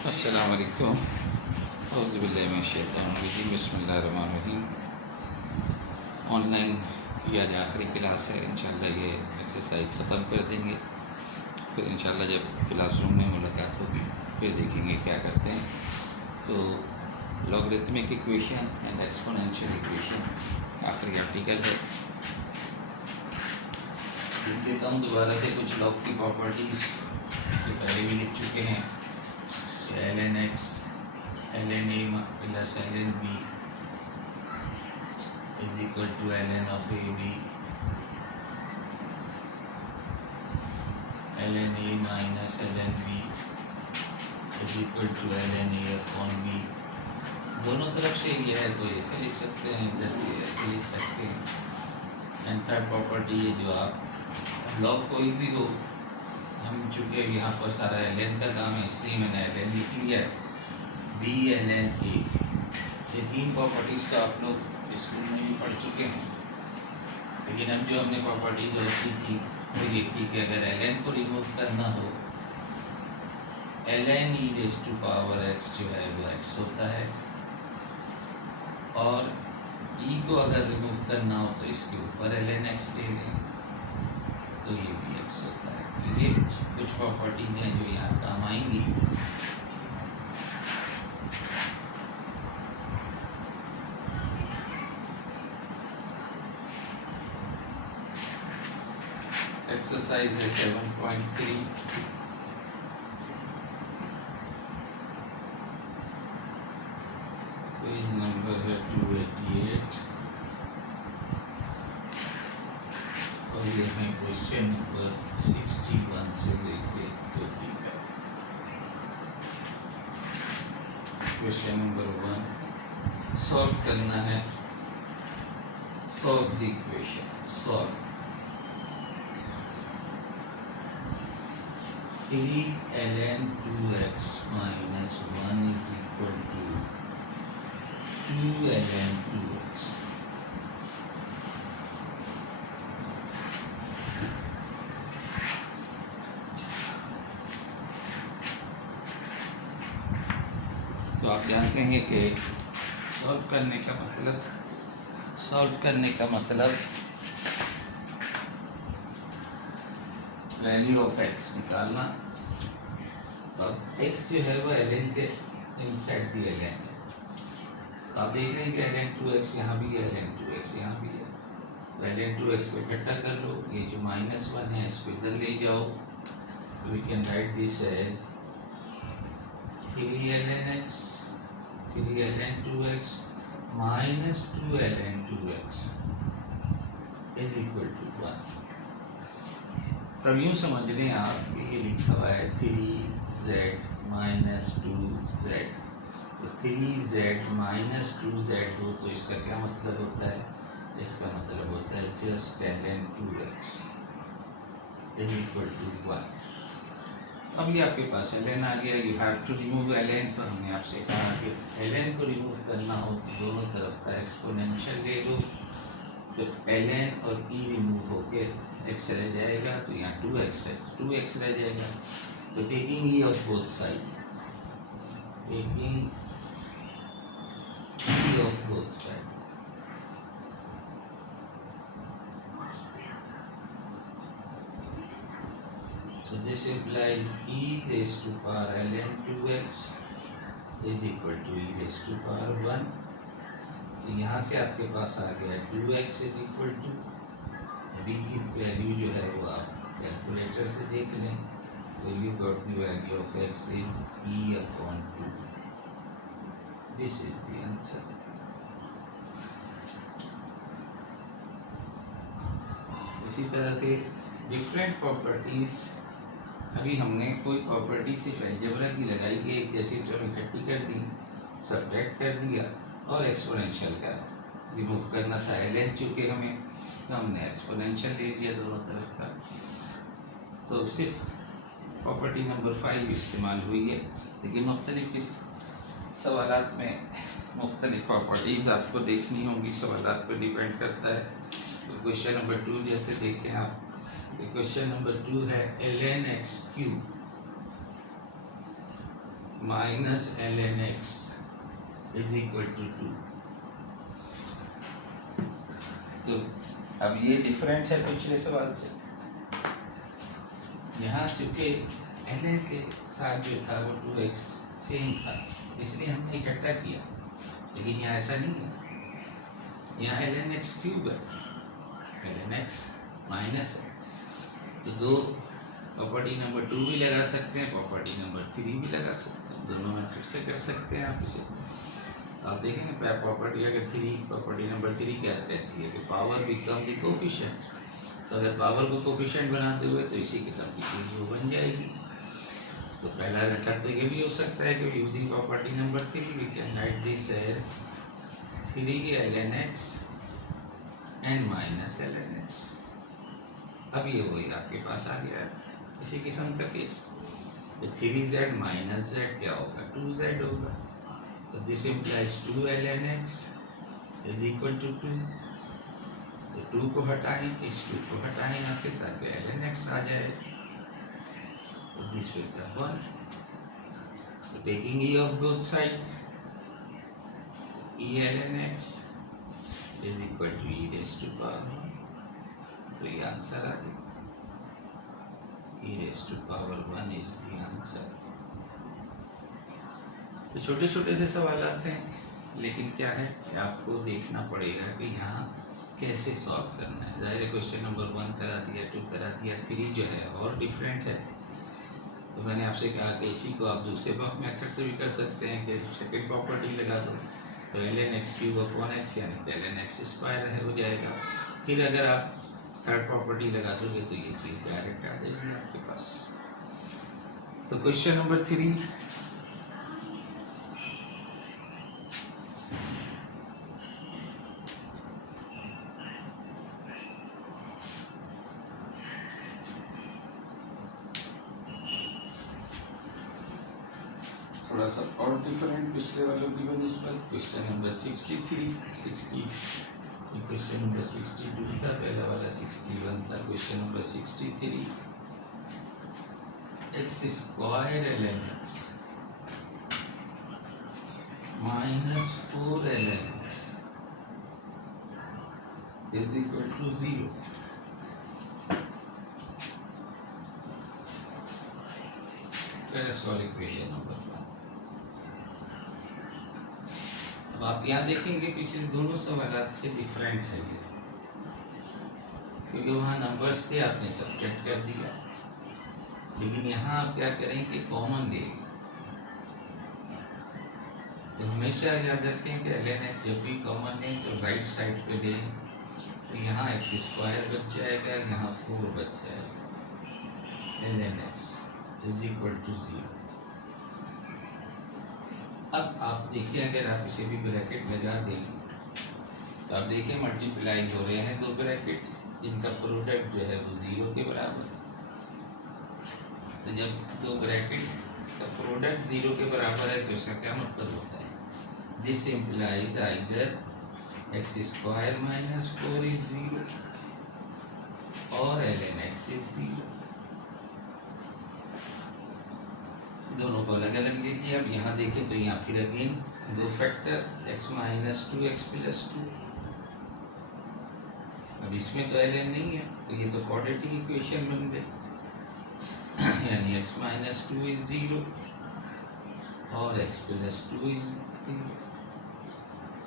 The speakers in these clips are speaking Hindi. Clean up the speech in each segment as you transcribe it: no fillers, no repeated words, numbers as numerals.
अस्सलाम वालेकुम। औज़ु बिल्लाहि मिनश शैतानिर रजीम। बिस्मिल्लाहिर रहमानिर रहीम। ऑनलाइन की आज आखिरी क्लास है। इंशाल्लाह ये एक्सरसाइज ख़त्म कर देंगे, फिर इंशाल्लाह जब क्लासरूम में मुलाकात होगी फिर देखेंगे क्या करते हैं। तो logarithmic equation and exponential equation आखिरी आर्टिकल है। लिख देता हूँ दोबारा से कुछ लॉग की प्रॉपर्टीज़ जो पहले भी लिख चुके हैं। ln x ln a plus ln b is equal to ln of ab ln a minus ln b is equal to ln a upon b। दोनों तरफ से ये है तो ऐसे लिख सकते हैं, इधर से ऐसे लिख सकते हैं। एंड थर्ड प्रॉपर्टी है जो आप लॉग कोई भी हो, हम चूँकि यहाँ पर सारा ln का काम है इसलिए मैंने ln लिख लिया है। b ln a, ये तीन प्रॉपर्टीज़ तो आप लोग स्कूल में भी पढ़ चुके हैं, लेकिन अब जो हमने प्रॉपर्टीज रखी थी वो ये थी कि अगर ln को रिमूव करना हो, ln e raise to power x जो है वो x होता है, और e को अगर रिमूव करना हो तो इसके ऊपर ln x ले लें तो ये भी x होता है। तो ये कुछ प्रॉपर्टीज़ हैं जो यहाँ काम आएंगी। एक्सरसाइज है 7.3। पेज नंबर है 288 और ये है क्वेश्चन नंबर 61 से लेके 35। क्वेश्चन नंबर 1 सॉल्व करना है। Solve the equation. Solve 3 ln 2x minus 1 is equal to 2 ln 2x। तो आप जानते हैं कि सॉल्व करने का मतलब वैल्यू ऑफ x निकालना। अब x जो है वो ln के इनसाइड भी ln है। आप देख रहे हैं कि ln 2x यहाँ भी है, ln 2x यहाँ भी है। तो ln 2x को इकट्ठा कर लो, ये जो -1 है इसको इधर ले जाओ। We can write this as 3 ln x 3 ln 2x minus 2 ln 2x is equal to 1। तब यूँ समझ लें आप कि ये लिखा हुआ है 3z minus 2z। तो 3z minus 2z हो तो इसका क्या मतलब होता है? इसका मतलब होता है just ln 2x is equal to 1। अब ये आपके पास ln आ गया। You have to remove ln। तो हमने आपसे कहा कि ln को रिमूव करना हो तो दोनों तरफ का एक्सपोनेंशियल ले लो। तो ln और e रिमूव होके x रह जाएगा, तो यहाँ 2x है, 2x रह जाएगा। तो taking e of both side, taking e of both side, so this implies e raised to power ln 2x is equal to e raised to power 1। तो यहाँ से आपके पास आ गया 2x is equal to, अभी की वैल्यू जो है वो आप कैलकुलेटर से देख लें। तो you got the value of x is e upon 2। This is the answer. इसी तरह से डिफरेंट प्रॉपर्टीज, अभी हमने कोई प्रॉपर्टी सिर्फ अलजेब्रा की लगाई कि एक जैसी टर्म इकट्ठी कर दी, सब्ट्रैक्ट कर दिया, और एक्सपोनेंशियल का रिमूव करना था ln चूँकि हमें, तो हमने एक्सपोनेंशियल ले लिया दोनों तरफ का। तो सिर्फ प्रॉपर्टी नंबर 5 इस्तेमाल हुई है, लेकिन मुख्तलिफ सवालात में मुख्तलिफ प्रॉपर्टीज़ आपको देखनी होंगी, सवालात पर डिपेंड करता है। तो क्वेश्चन नंबर 2 जैसे देखें आप, क्वेश्चन नंबर 2 है ln x cube minus ln(x) is equal to 2। तो अब ये डिफरेंट है पिछले सवाल से। यहाँ चूंकि ln के साथ जो था वो 2x सेम था, इसलिए हमने इकट्ठा किया, लेकिन यहाँ ऐसा नहीं है। यहाँ ln(x) क्यूब है, ln(x) माइनस है, तो दो प्रॉपर्टी नंबर 2 भी लगा सकते हैं, प्रॉपर्टी नंबर 3 भी लगा सकते हैं, दोनों मेथड से कर सकते हैं आप इसे। आप देखेंगे प्रॉपर्टी अगर 3, प्रॉपर्टी नंबर 3 क्या कहती है कि पावर बिकम द कोफिशिएंट। तो अगर पावर को कोफिशिएंट बनाते हुए तो इसी किस्म की चीज़ वो बन जाएगी। तो पहला मेथड तो ये भी हो सकता है कि using property number 3 we can write this as 3 ln(x) and minus ln(x). अब ये वही आपके पास आ गया है इसी किस्म का केस। 3z माइनस z क्या होगा, 2z होगा। तो this implies 2 ln(x) is equal to 2। तो 2 को हटाएं, इस 2 को हटाएं यहाँ से ताकि ln(x) आ जाए। तो दिस विल कम 1। तो taking e of both side, e ln(x) is equal to e raise to power 1। तो ये आंसर आ गया, e raise to power 1 is the answer. तो छोटे छोटे से सवाल हैं, लेकिन क्या है कि आपको देखना पड़ेगा कि यहाँ कैसे सॉल्व करना है। ज़ाहिर है क्वेश्चन नंबर 1 करा दिया, 2 करा दिया, 3 जो है और डिफरेंट है। तो मैंने आपसे कहा कि इसी को आप दूसरे मेथड से भी कर सकते हैं कि सेकेंड प्रॉपर्टी लगा दो, तो ln(x³/x) यानी कि ln(x²) हो जाएगा। फिर अगर आप थर्ड प्रॉपर्टी लगा दोगे तो ये चीज़ डायरेक्ट आ जाएगी आपके पास। तो क्वेश्चन नंबर 3, थोड़ा सा और डिफरेंट पिछले वालों की बनिस्बत। क्वेश्चन नंबर 63, क्वेश्चन नंबर 62 था, पहला वाला 61 था। Question number 63, x² ln(x) minus 4 ln(x) is equal to 0। Equation number 1। अब आप यहाँ देखेंगे पिछले दोनों सवाल से डिफरेंट है ये, क्योंकि वहाँ नंबर्स थे आपने सब्ट्रैक्ट कर दिया, लेकिन यहाँ आप क्या करेंगे कॉमन लेंगे। तो हमेशा याद रखें कि ln(x) जब भी कॉमन लें तो राइट साइड पे लें, तो यहाँ x² बच जाएगा, यहाँ 4 बच जाएगा। ln(x) is equal to 0। अब आप देखिए अगर आप इसे भी ब्रैकेट लगा देंगे तो आप देखिए मल्टीप्लाई हो रहे हैं दो ब्रैकेट, जिनका प्रोडक्ट जो है वो 0 के बराबर है। तो जब दो ब्रैकेट का प्रोडक्ट 0 के बराबर है तो इसका क्या मतलब होता है, this implies either x² minus 4 is 0 और ln(x) इज 0। दोनों को अलग अलग लीजिए। अब यहाँ देखें तो यहाँ फिर अगेन दो factor x minus 2x plus 2। अब इसमें तो ln नहीं है, तो ये तो क्वाड्रेटिक इक्वेशन बन गई, यानी x माइनस 2 इज 0 और x प्लस 2 इज 0।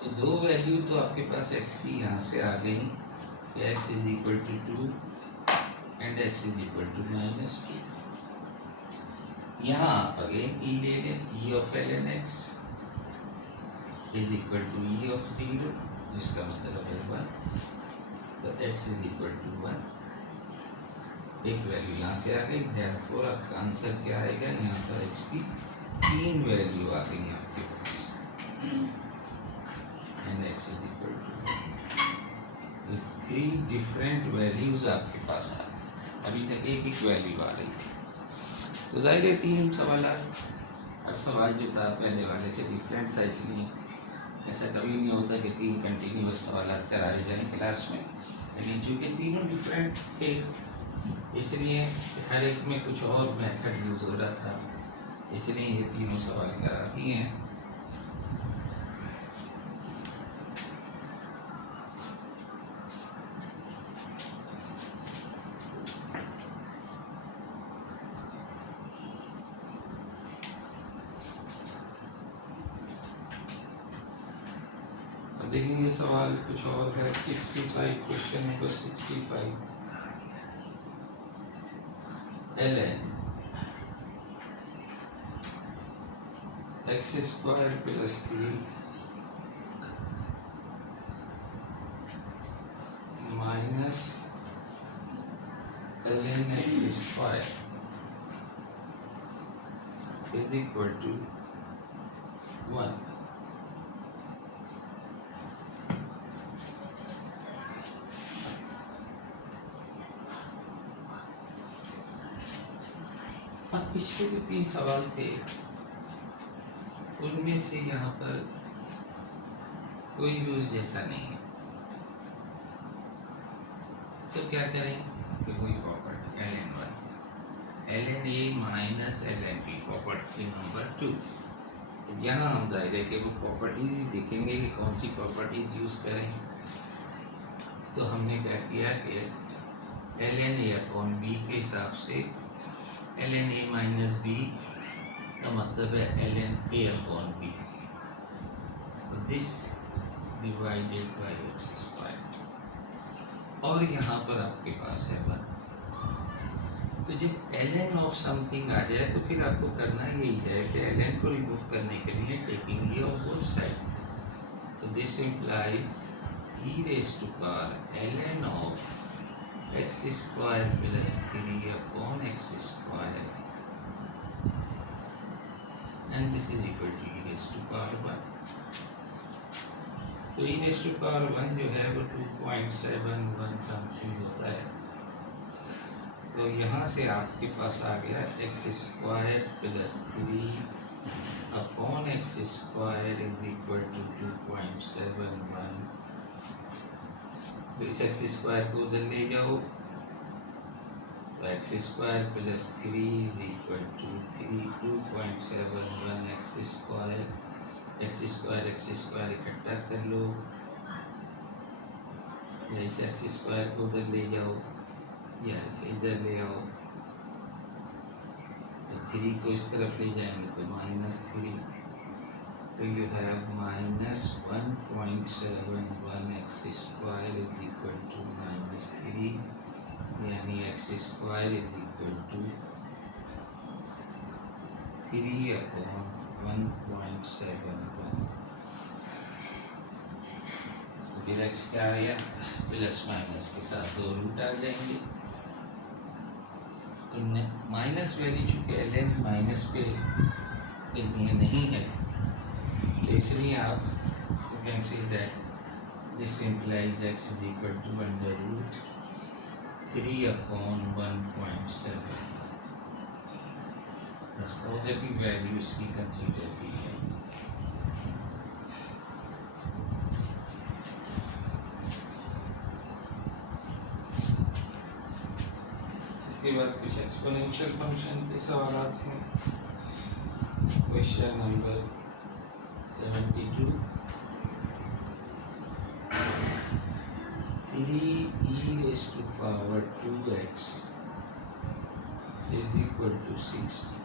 तो दो वैल्यू तो आपके पास x की यहाँ से आ गई कि x is equal to 2 and x is equal to minus 2। यहाँ आप अगेन e ले लें, e of ln(x) is equal to e of 0, जिसका मतलब है 1। तो x इज इक्वल टू 1। एक वैल्यू यहाँ से आ गई, देयरफॉर आपका आंसर क्या आएगा, यहाँ पर x की 3 वैल्यू आ गई आपके पास and x is equal to 3 different values आपके पास आ गई। अभी तक एक एक वैल्यू आ रही थी। तो जाहिर है 3 सवाल, हर सवाल जो था पहले वाले से डिफरेंट था, इसलिए ऐसा कभी नहीं होता कि 3 कंटिन्यूस सवाल कराए जाएं क्लास में। लेकिन चूँकि तीनों डिफरेंट थे, इसलिए हर एक में कुछ और मेथड यूज़ हो रहा था। इसलिए ये तीनों सवाल करा दिए हैं। देखिए ये सवाल कुछ और है। 65 question number 65 ln x square plus 3 minus ln x square is equal to 1। पिछले जो 3 सवाल थे उनमें से यहाँ पर कोई यूज जैसा नहीं है, तो क्या करें कि वही property ln1 ln a minus ln b property number 2। यहाँ हम जाहिर है कि वो प्रॉपर्टीज देखेंगे कि कौन सी प्रॉपर्टीज यूज करें। तो हमने क्या किया कि ln a अपॉन b के हिसाब से ln a माइनस b का मतलब है ln a upon b, this divided by x square. और यहाँ पर आपके पास है 1। तो जब ln ऑफ समथिंग आ जाए तो फिर आपको करना यही है कि ln को रिमूव करने के लिए टेकिंग ये ऑफ बोथ साइड। तो this implies e raise to power ln of x square plus 3 upon X square and this is equal to e raise to power 1। तो e रेज़ टू पावर 1 जो है वो 2.71 समथिंग होता है। तो यहाँ से आपके पास आ गया X square plus 3 upon X square is equal to 2.71। तो इस एक्स स्क्वायर को उधर ले जाओ तो X square plus 3 is equal to 2.71 X square इकट्ठा कर लो, या इस एक्स स्क्वायर को उधर ले जाओ या इसे इधर ले आओ। तो 3 को इस तरफ ले जाएंगे तो -3, तो you have -1.71 X square is equal to -3, यानी X square is equal to 3 upon 1.71। तो फिर एक्स क्या आया, प्लस माइनस के साथ 2 रूट आ जाएंगे। तो माइनस वैल्यू चूँकि ln माइनस पे लिए नहीं है, तो इसलिए आप can see that this implies X is equal to under root 3 upon 1.7। बस पॉजिटिव वैल्यू इसकी कंसीडर की है। इसके बाद कुछ एक्सपोनेंशियल फंक्शन के सवाल हैं। Question number 72 3e raised to power 2x is equal to 60।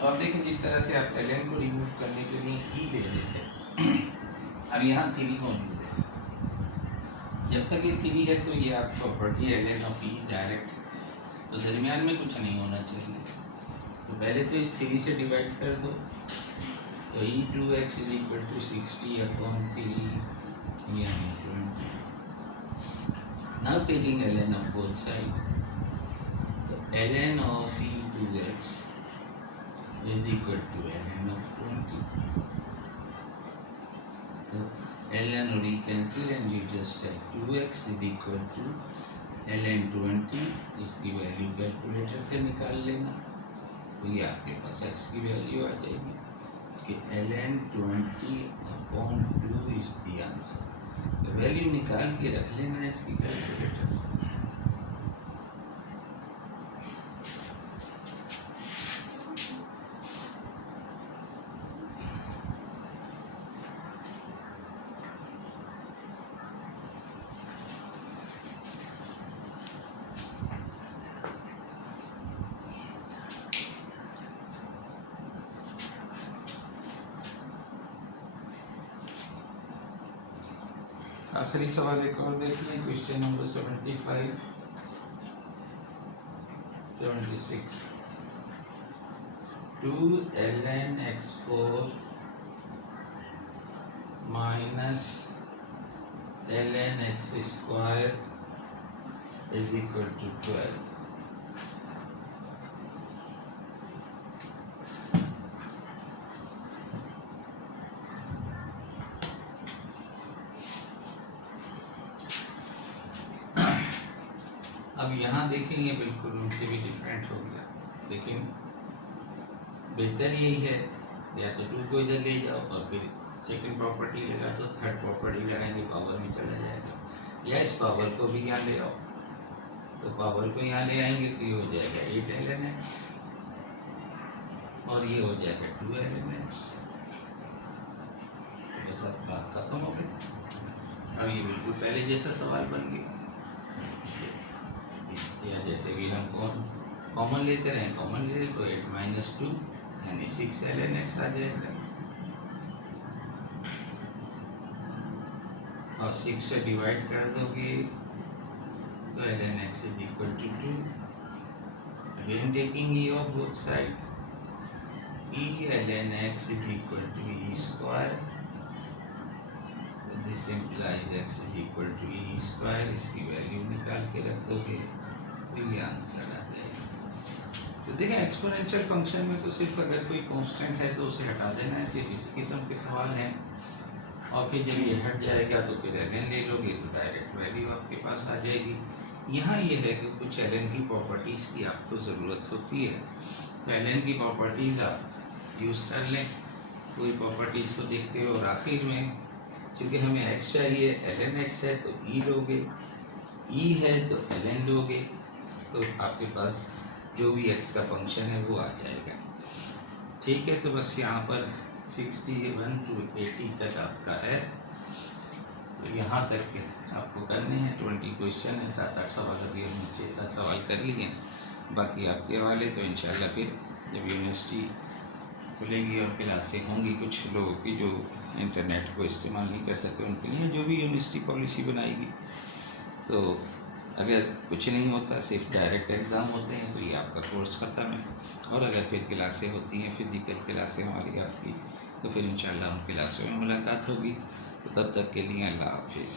अब आप देखें जिस तरह से आप ln को रिमूव करने के लिए e ले लेते हैं, अब यहाँ 3 मौजूद है। जब तक ये 3 है तो ये आप property ln of e direct, तो दरमियान में कुछ नहीं होना चाहिए। तो पहले तो इस 3 से डिवाइड कर दो, तो e2x is equal to 60 upon 3 यानी 20। Now taking ln of both side, तो ln of e2x is equal to ln of 20। तो ln और e cancel and you just have 2x is equal to ln20 इसकी वैल्यू कैलकुलेटर से निकाल लेना, तो ये आपके पास x की वैल्यू आ जाएगी कि ln20/2 इज द आंसर। तो वैल्यू निकाल के रख लेना इसकी कैलकुलेटर से। आखिरी सवाल एक और देख लें, question number 75 76 2 ln x4 minus ln x square is equal to 12। अब यहाँ देखेंगे बिल्कुल उनसे भी डिफरेंट हो गया, लेकिन बेहतर यही है या तो 2 को इधर ले जाओ और फिर सेकंड प्रॉपर्टी लगा तो थर्ड प्रॉपर्टी लगाएंगे, पावर में चला जाएगा, या इस पावर को भी यहाँ ले आओ, तो पावर को यहाँ ले आएंगे तो ये हो जाएगा 8 ln x और ये हो जाएगा 2 ln x। तो सब बात खत्म हो गई। अब ये बिल्कुल पहले जैसा सवाल बन गया, या जैसे कि हम कॉमन लेते रहे, कॉमन ले तो 8 - 2 यानी 6 ln x आ जाएगा, और 6 से डिवाइड कर दोगे तो ln x is equal to 2। Again taking e of both side, e ln x is equal to e square, so this implies x is equal to e square। इसकी वैल्यू निकाल के रख दोगे तो ये आंसर आ जाएगा। तो देखें एक्सपोनेंशियल फंक्शन में तो सिर्फ अगर कोई कांस्टेंट है तो उसे हटा देना है, सिर्फ इस किस्म के सवाल हैं, और फिर जब ये हट जाएगा तो फिर ln ले लोगे तो डायरेक्ट वैल्यू आपके पास आ जाएगी। यहाँ ये है कि कुछ ln की प्रॉपर्टीज़ की आपको ज़रूरत होती है, तो ln की प्रॉपर्टीज़ आप यूज़ कर लें, कोई प्रॉपर्टीज़ को देखते हो, और आखिर में क्योंकि हमें x चाहिए, ln x है तो e लोगे, e है तो ln लोगे, तो आपके पास जो भी x का फंक्शन है वो आ जाएगा। ठीक है, तो बस यहाँ पर 61 to 80 तक आपका है, तो यहाँ तक आपको करने हैं 20 क्वेश्चन है, 7-8 सवाल अभी हमने 6-7 सवाल कर लिए हैं, बाकी आपके हवाले। तो इंशाल्लाह फिर जब यूनिवर्सिटी खुलेगी और क्लासें होंगी, कुछ लोगों की जो इंटरनेट को इस्तेमाल नहीं कर सकते उनके लिए जो भी यूनिवर्सिटी पॉलिसी बनाएगी, तो अगर कुछ नहीं होता, सिर्फ डायरेक्ट एग्ज़ाम होते हैं, तो ये आपका कोर्स ख़त्म है। और अगर फिर क्लासें होती हैं, फिज़िकल क्लासें हमारी आपकी, तो फिर इंशाल्लाह उन क्लासों में मुलाकात होगी। तो तब तक के लिए अल्लाह हाफिज़।